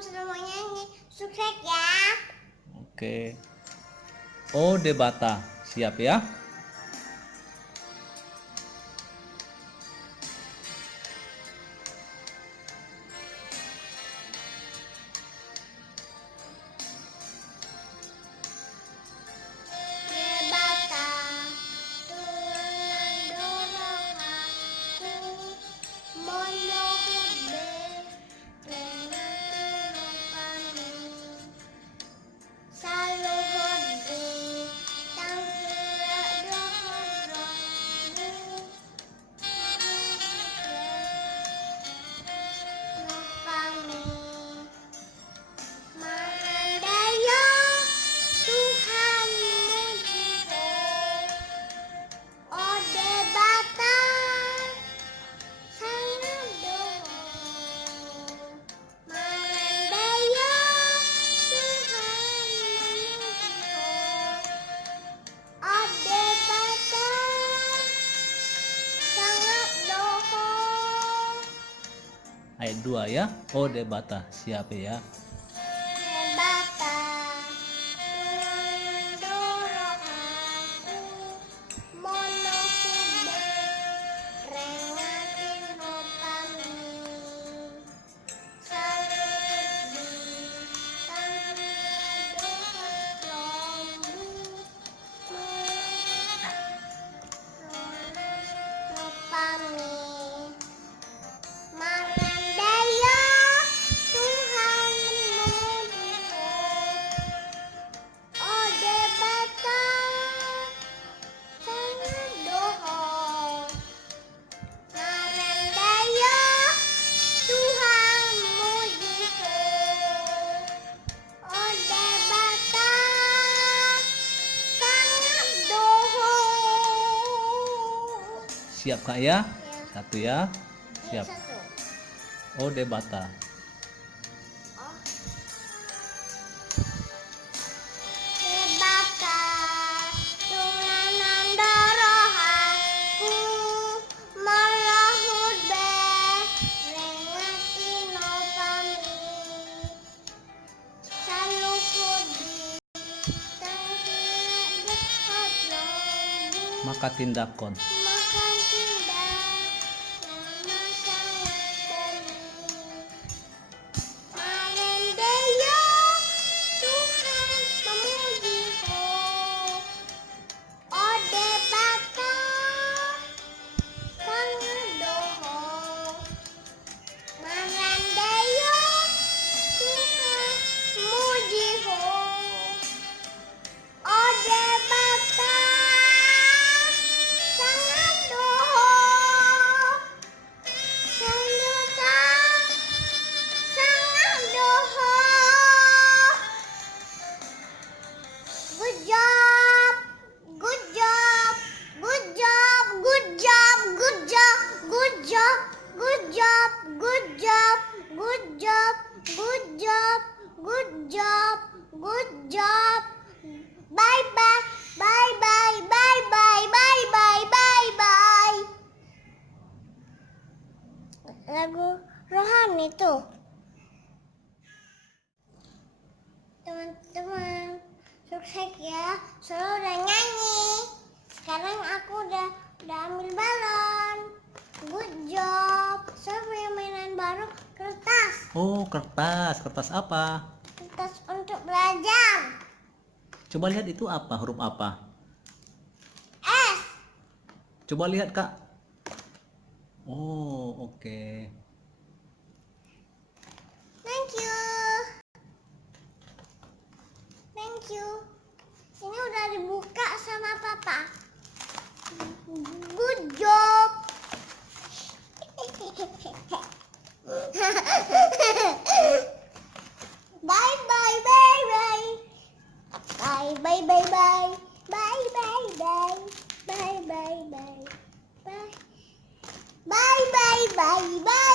sudah mau nyanyi. Sukses ya. Oke. O de bata. Siap ya? Ayat 2 ya. O de bata. Siap ya? Siap Kak ya? Satu ya. Siap. O de bata. Maka tindakon. Good job. Bye bye. Bye bye. Bye bye. Bye bye. Bye bye. Lagu rohani tuh. Teman-teman, sukses ya. Selalu udah nyanyi. Sekarang aku udah ambil balon. Good job. Saya punya mainan baru, kertas. Oh, kertas. Kertas apa? Kertas untuk belajar. Coba lihat itu apa? Huruf apa? S. Coba lihat Kak. Oh, oke. Thank you. Thank you. Ini udah dibuka sama Papa. Good job. Bye bye bye bye. Bye bye bye bye. Bye bye bye. Bye bye bye. Bye bye bye bye.